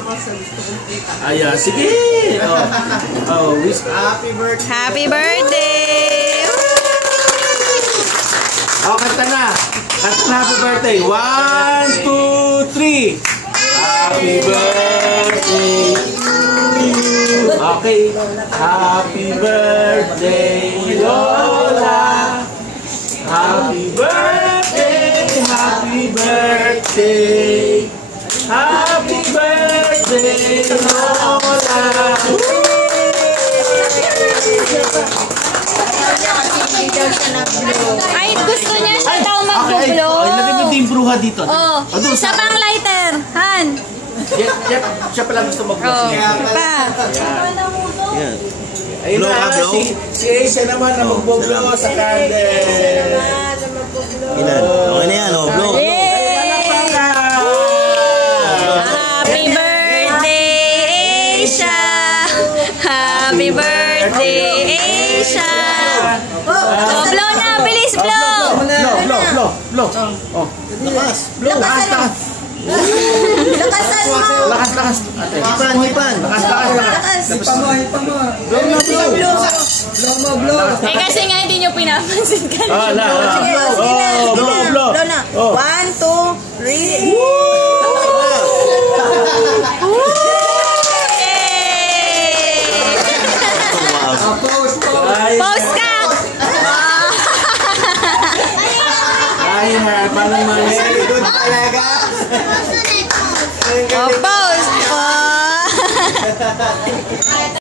ako sa gusto kong kita. Ayan, sige! Wish happy birthday! Happy birthday! Kanta na! Kanta na happy birthday! 1, 2, 3! Happy birthday to you! Okay! Happy birthday, Lola! Happy birthday! Happy birthday! Happy birthday, Lola! Ay, gusto niya siya daw mag-blow. Ay, lagay mo din bruha dito. Oh, isa pang lighter. Han. Siya pala gusto mag-blow. Oh, pa. Yan. Ayun na, si Asia naman na mag-blow sa candle. Ilan? Okay na yan, blow. Happy birthday, Asia! Happy birthday, Asia! Oh, blow na! Bilis, blow! Blow. Oh. Lakas. Lakasan mo! Lakas. Hipan. Lakas! Blow! Eh, kasi nga hindi nyo pinapansin ka. Blow na! 1, 2, 3! Post ka! Ay, parang Very good talaga. Oh, post!